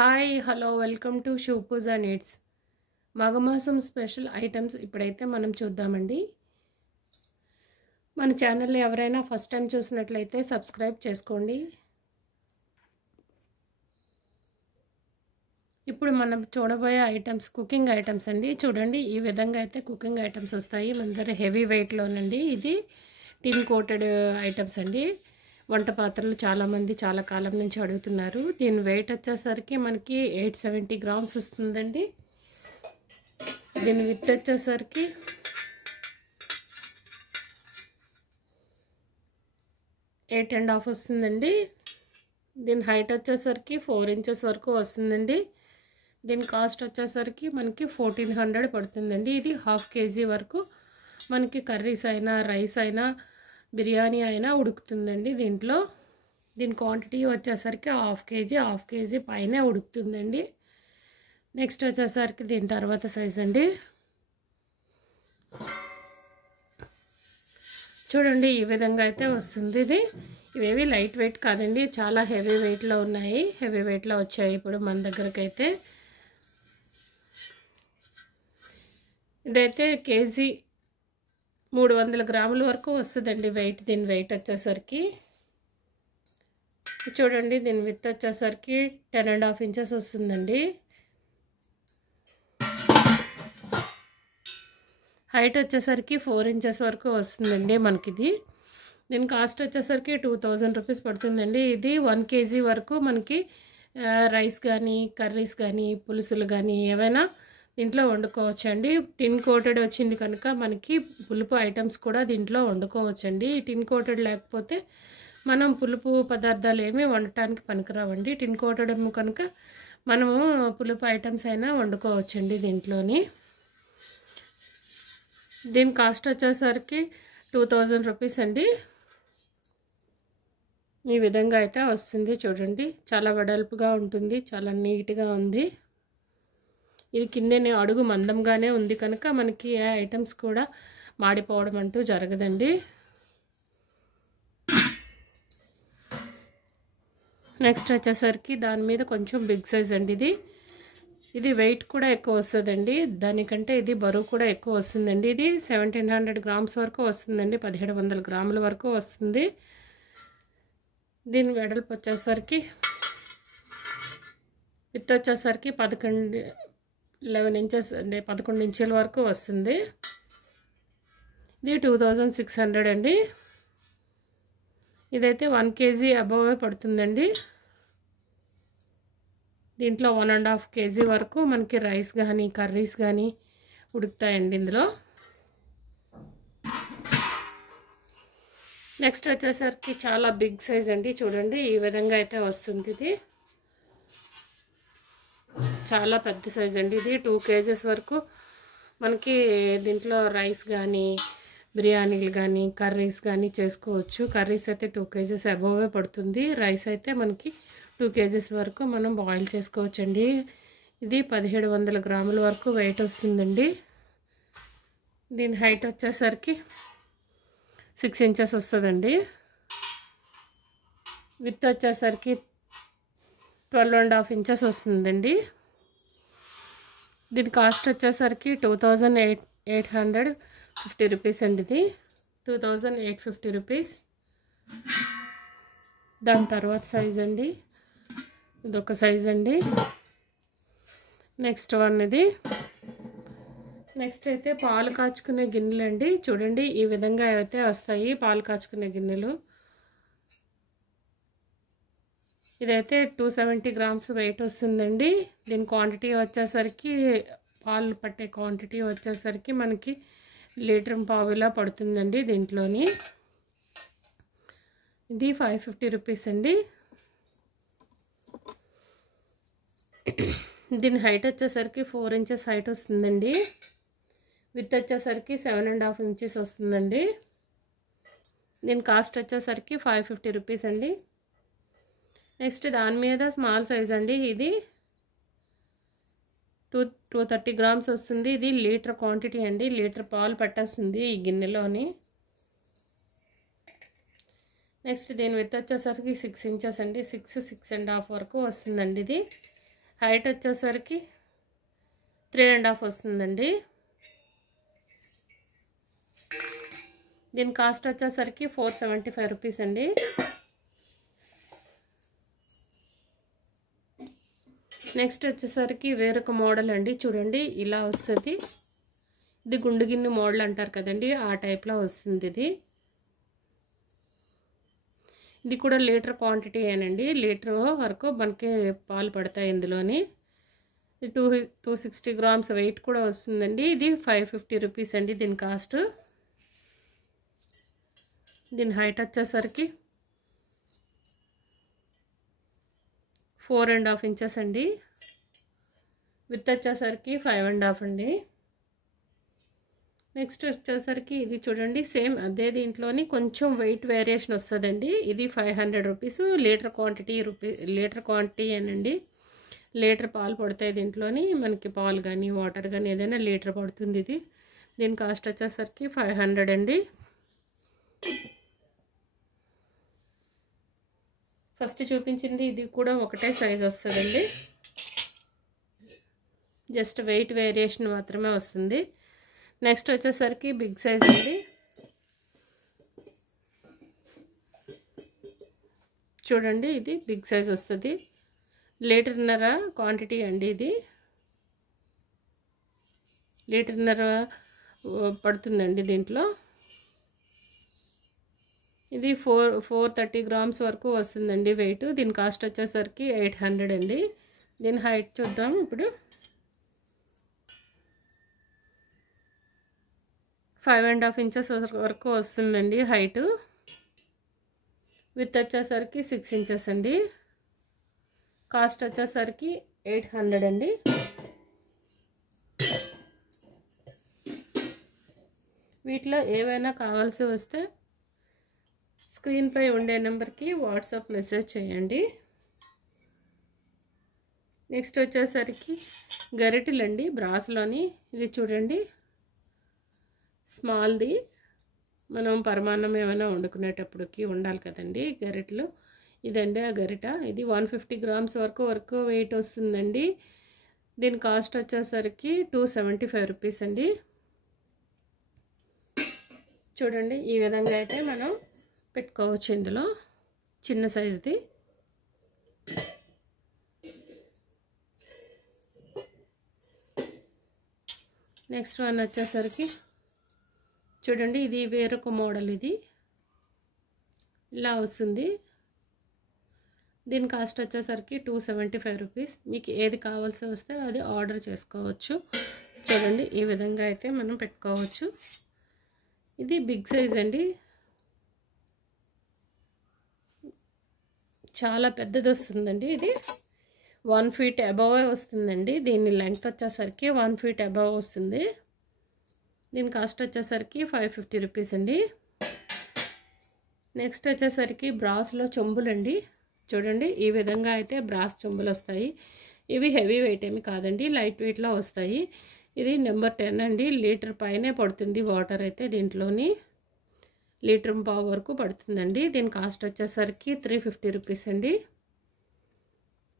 Hi hello welcome to షూపూజా needs. మాఘమాసం special items ఇప్పుడైతే మనం చూద్దామండి. మన ఛానల్లో ఎవరైనా ఫస్ట్ టైం చూసినట్లయితే సబ్స్క్రైబ్ చేసుకోండి. ఇప్పుడు మనం చూడబోయే ఐటమ్స్ కుకింగ్ ఐటమ్స్ అండి. చూడండి, ఈ విధంగా అయితే కుకింగ్ ఐటమ్స్ వస్తాయి మన దగ్గర హెవీ వెయిట్లోనండి. ఇది టిన్ కోటెడ్ ఐటమ్స్ అండి. వంట పాత్రలు చాలామంది చాలా కాలం నుంచి అడుగుతున్నారు. దీని వెయిట్ వచ్చేసరికి మనకి 870 గ్రామ్స్ వస్తుందండి. దీని విత్ వచ్చేసరికి 8.5 వస్తుందండి. దీని హైట్ వచ్చేసరికి 4 ఇంచెస్ వరకు వస్తుందండి. దీని కాస్ట్ వచ్చేసరికి మనకి 1400 పడుతుందండి. ఇది 1/2 kg వరకు మనకి కర్రీస్ అయినా రైస్ అయినా బిర్యానీ అయినా ఉడుకుతుందండి. దీని క్వాంటిటీ వచ్చేసరికి 1/2 kg పైనే ఉడుకుతుందండి. నెక్స్ట్ వచ్చేసరికి దీని తర్వాత సైజ్ అండి. చూడండి, ఈ విధంగా అయితే వస్తుంది. ఇవేవి లైట్ వెయిట్ కాదండి, చాలా హెవీ వెయిట్లో ఉన్నాయి. హెవీ వెయిట్లో వచ్చాయి ఇప్పుడు మన దగ్గరకైతే. ఇదైతే కేజీ 300 గ్రాముల వరకు వస్తుందండి వెయిట్. దీని వెయిట్ వచ్చేసరికి చూడండి, దీని విత్ వచ్చేసరికి 10.5 ఇంచెస్ వస్తుందండి. హైట్ వచ్చేసరికి 4 ఇంచెస్ వరకు వస్తుందండి మనకిది. దీని కాస్ట్ వచ్చేసరికి 2000 రూపీస్ పడుతుందండి. ఇది 1 kg వరకు మనకి రైస్ కానీ కర్రీస్ కానీ పులుసులు కానీ ఏవైనా దీంట్లో వండుకోవచ్చండి. టిన్ కోటెడ్ వచ్చింది కనుక మనకి పులుపు ఐటమ్స్ కూడా దీంట్లో వండుకోవచ్చండి. టిన్ కోటెడ్ లేకపోతే మనం పులుపు పదార్థాలు ఏమీ వండటానికి పనికిరావండి. టిన్ కోటెడ్ కనుక మనము పులుపు ఐటమ్స్ అయినా వండుకోవచ్చండి దీంట్లోని. దీని కాస్ట్ వచ్చేసరికి 2000 రూపీస్ అండి. ఈ విధంగా అయితే వస్తుంది. చూడండి, చాలా వెడల్పుగా ఉంటుంది, చాలా నీట్గా ఉంది. ఇది కిందనే అడుగు మందంగానే ఉంది కనుక మనకి ఏ ఐటమ్స్ కూడా మాడిపోవడం అంటూ జరగదండి. నెక్స్ట్ వచ్చేసరికి దాని మీద కొంచెం బిగ్ సైజ్ అండి. ఇది వెయిట్ కూడా ఎక్కువ వస్తుందండి. దానికంటే ఇది బరువు కూడా ఎక్కువ వస్తుందండి. ఇది 1700 గ్రామ్స్ వరకు వస్తుందండి. 1700 గ్రాముల వరకు వస్తుంది. దీని వెడల్పు వచ్చేసరికి విత్ వచ్చేసరికి 11 ఇంచెస్ అండి, 11 ఇంచుల వరకు వస్తుంది. ఇది 2600 అండి. ఇదైతే 1 kg అబోవే పడుతుందండి. దీంట్లో 1.5 kg వరకు మనకి రైస్ కానీ కర్రీస్ కానీ ఉడుకుతాయండి ఇందులో. నెక్స్ట్ వచ్చేసరికి చాలా బిగ్ సైజ్ అండి. చూడండి, ఈ విధంగా అయితే వస్తుంది. ఇది చాలా పెద్ద సైజ్ అండి. ఇది 2 kg వరకు మనకి దీంట్లో రైస్ కానీ బిర్యానీలు కానీ కర్రీస్ కానీ చేసుకోవచ్చు. కర్రీస్ అయితే 2 kg అబోవే పడుతుంది. రైస్ అయితే మనకి 2 kg వరకు మనం బాయిల్ చేసుకోవచ్చండి. ఇది 1700 గ్రాముల వరకు వెయిట్ వస్తుందండి. దీని హైట్ వచ్చేసరికి 6 ఇంచెస్ వస్తుందండి. విత్ వచ్చేసరికి 12.5 ఇంచెస్ వస్తుందండి. దీని కాస్ట్ వచ్చేసరికి 2850 రూపీస్ అండి. ఇది 2850 రూపీస్. దాని తర్వాత సైజ్ అండి, ఇదొక సైజ్ అండి. నెక్స్ట్ వన్ ఇది. నెక్స్ట్ అయితే పాలు కాచుకునే గిన్నెలు అండి. చూడండి, ఈ విధంగా అయితే వస్తాయి పాలు కాచుకునే గిన్నెలు. ఇదైతే 270 గ్రామ్స్ వెయిట్ వస్తుందండి. దీని క్వాంటిటీ వచ్చేసరికి పాలు పట్టే క్వాంటిటీ వచ్చేసరికి మనకి 1.5 లీటర్ ఇలా పడుతుందండి దీంట్లోని. ఇది 550 రూపీస్ అండి. దీని హైట్ వచ్చేసరికి 4 ఇంచెస్ హైట్ వస్తుందండి. విత్ వచ్చేసరికి 7.5 ఇంచెస్ వస్తుందండి. దీని కాస్ట్ వచ్చేసరికి 550 రూపీస్ అండి. నెక్స్ట్ దాని మీద స్మాల్ సైజ్ అండి. ఇది 230 గ్రామ్స్ వస్తుంది. ఇది లీటర్ క్వాంటిటీ అండి. లీటర్ పాలు పట్టేస్తుంది ఈ గిన్నెలోని. నెక్స్ట్ దీని విత్ వచ్చేసరికి 6 ఇంచెస్ అండి. 6.5 వరకు వస్తుందండి. ఇది హైట్ వచ్చేసరికి 3.5 వస్తుందండి. దీని కాస్ట్ వచ్చేసరికి 475 రూపీస్ అండి. నెక్స్ట్ వచ్చేసరికి వేరొక మోడల్ అండి. చూడండి ఇలా వస్తుంది. ఇది గుండు గిన్నె మోడల్ అంటారు కదండి, ఆ టైప్లో వస్తుంది ఇది. ఇది కూడా లీటర్ క్వాంటిటీ ఏనండి. లీటర్ వరకు మనకి పాలు పడతాయి ఇందులోని. 260 గ్రామ్స్ వెయిట్ కూడా వస్తుందండి. ఇది 550 రూపీస్ అండి దీని కాస్ట్. దీని హైట్ వచ్చేసరికి 4.5 ఇంచెస్ అండి. విత్ వచ్చేసరికి 5.5 అండి. నెక్స్ట్ వచ్చేసరికి ఇది చూడండి, సేమ్ అదే దీంట్లోని కొంచెం వెయిట్ వేరియేషన్ వస్తుందండి. ఇది 500 రూపీస్. లీటర్ క్వాంటిటీ అనండి. లీటర్ పాలు పడతాయి దీంట్లోని. మనకి పాలు కానీ వాటర్ కానీ ఏదైనా లీటర్ పడుతుంది ఇది. దీని కాస్ట్ వచ్చేసరికి 500 అండి. ఫస్ట్ చూపించింది ఇది కూడా ఒకటే సైజ్ వస్తుందండి. జస్ట్ వెయిట్ వేరియేషన్ మాత్రమే వస్తుంది. నెక్స్ట్ వచ్చేసరికి బిగ్ సైజ్ అండి. చూడండి ఇది బిగ్ సైజ్ వస్తుంది. లీటర్న్నర క్వాంటిటీ అండి. ఇది లీటర్న్నర పడుతుందండి దీంట్లో. ఇది 430 గ్రామ్స్ వరకు వస్తుందండి వెయిట్. దీని కాస్ట్ వచ్చేసరికి 800 అండి. దీని హైట్ చూద్దాం ఇప్పుడు. 5.5 ఇంచెస్ వరకు వస్తుందండి హైటు. విత్ వచ్చేసరికి 6 ఇంచెస్ అండి. కాస్ట్ వచ్చేసరికి 800 అండి. వీటిలో ఏవైనా కావాల్సి వస్తే స్క్రీన్పై ఉండే నెంబర్కి వాట్సాప్ మెసేజ్ చేయండి. నెక్స్ట్ వచ్చేసరికి గరిటెలండి బ్రాస్లోని. ఇది చూడండి స్మాల్ది. మనం పరమాన్నం ఏమైనా వండుకునేటప్పటికి ఉండాలి కదండి గరిటెలు. ఇదండి ఆ గరిట. ఇది 150 గ్రామ్స్ వరకు వెయిట్ వస్తుందండి. దీని కాస్ట్ వచ్చేసరికి 275 రూపీస్ అండి. చూడండి ఈ విధంగా అయితే మనం పెట్టుకోవచ్చు ఇందులో, చిన్న సైజుది. నెక్స్ట్ వన్ వచ్చేసరికి చూడండి ఇది వేరొక మోడల్. ఇది ఇలా వస్తుంది. దీని కాస్ట్ వచ్చేసరికి 275 రూపీస్. మీకు ఏది కావాల్సి వస్తే అది ఆర్డర్ చేసుకోవచ్చు. చూడండి ఈ విధంగా అయితే మనం పెట్టుకోవచ్చు. ఇది బిగ్ సైజ్ అండి. చాలా పెద్దది వస్తుందండి. ఇది 1 ఫీట్ అబవ్ వస్తుందండి. దీని లెంగ్త్ వచ్చేసరికి 1 ఫీట్ అబవ్ వస్తుంది. దీని కాస్ట్ వచ్చేసరికి 550 రూపీస్ అండి. నెక్స్ట్ వచ్చేసరికి బ్రాస్లో చెంబులండి. చూడండి ఈ విధంగా అయితే బ్రాస్ చెంబులు వస్తాయి. ఇవి హెవీ వెయిట్ ఏమి కాదండి, లైట్ వెయిట్లో వస్తాయి. ఇది నెంబర్ 10 అండి. లీటర్ పైనే పడుతుంది వాటర్ అయితే దీంట్లోని. లీటర్ పావు వరకు పడుతుందండి. దీని కాస్ట్ వచ్చేసరికి 350 రూపీస్ అండి.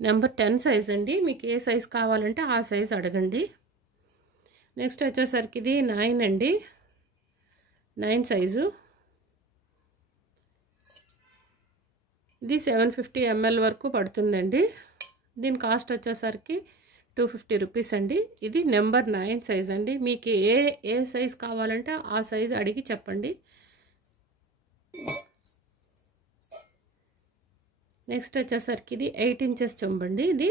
నెంబర్ 10 సైజ్ అండి. మీకు ఏ సైజ్ కావాలంటే ఆ సైజ్ అడగండి. నెక్స్ట్ వచ్చేసరికి ఇది 9 అండి. 9 సైజు. ఇది 750 ml వరకు పడుతుందండి. దీని కాస్ట్ వచ్చేసరికి 250 రూపీస్ అండి. ఇది నెంబర్ 9 సైజ్ అండి. మీకు ఏ సైజ్ కావాలంటే ఆ సైజ్ అడిగి చెప్పండి. నెక్స్ట్ వచ్చేసరికి ఇది 8 ఇంచెస్ చెంబండి. ఇది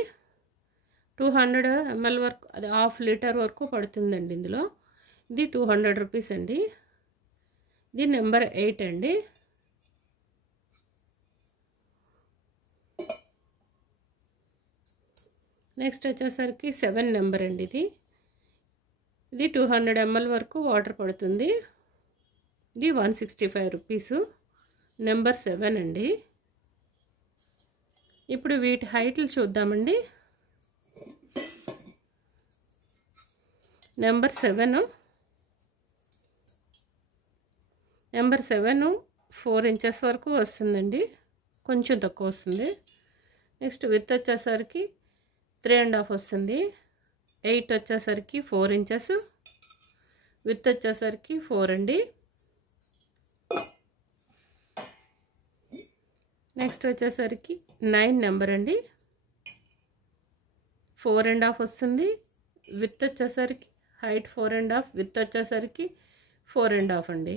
200 ml వరకు, అది ½ లీటర్ వరకు పడుతుందండి ఇందులో. ఇది 200 రూపీస్ అండి. ఇది నెంబర్ 8 అండి. నెక్స్ట్ వచ్చేసరికి 7 నెంబర్ అండి. ఇది 200 ml వరకు వాటర్ పడుతుంది. ఇది 165 రూపీసు. నెంబర్ 7 అండి. ఇప్పుడు వీటి హైట్లు చూద్దామండి. నెంబర్ 7 4 ఇంచెస్ వరకు వస్తుందండి. కొంచెం తక్కువ వస్తుంది. నెక్స్ట్ విత్ వచ్చేసరికి 3.5 వస్తుంది. 8 వచ్చేసరికి 4 ఇంచెస్, విత్ వచ్చేసరికి 4 అండి. నెక్స్ట్ వచ్చేసరికి 9 నెంబర్ అండి. 4.5 వస్తుంది. విత్ వచ్చేసరికి హైట్ 4.5, విత్ వచ్చేసరికి 4.5 అండి.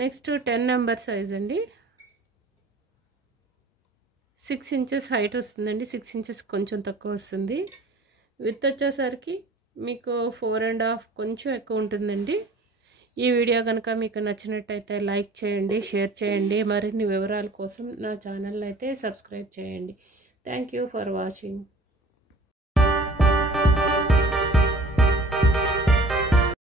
నెక్స్ట్ 10 నెంబర్ సైజ్ అండి. 6 ఇంచెస్ హైట్ వస్తుందండి. 6 ఇంచెస్ కొంచెం తక్కువ వస్తుంది. విత్ వచ్చేసరికి మీకు 4.5 కొంచెం ఎక్కువ ఉంటుందండి. ఈ వీడియో కనుక మీకు నచ్చినట్టయితే లైక్ చేయండి, షేర్ చేయండి. మరిన్ని వివరాల కోసం నా ఛానల్ అయితే సబ్స్క్రైబ్ చేయండి. Thank you for watching.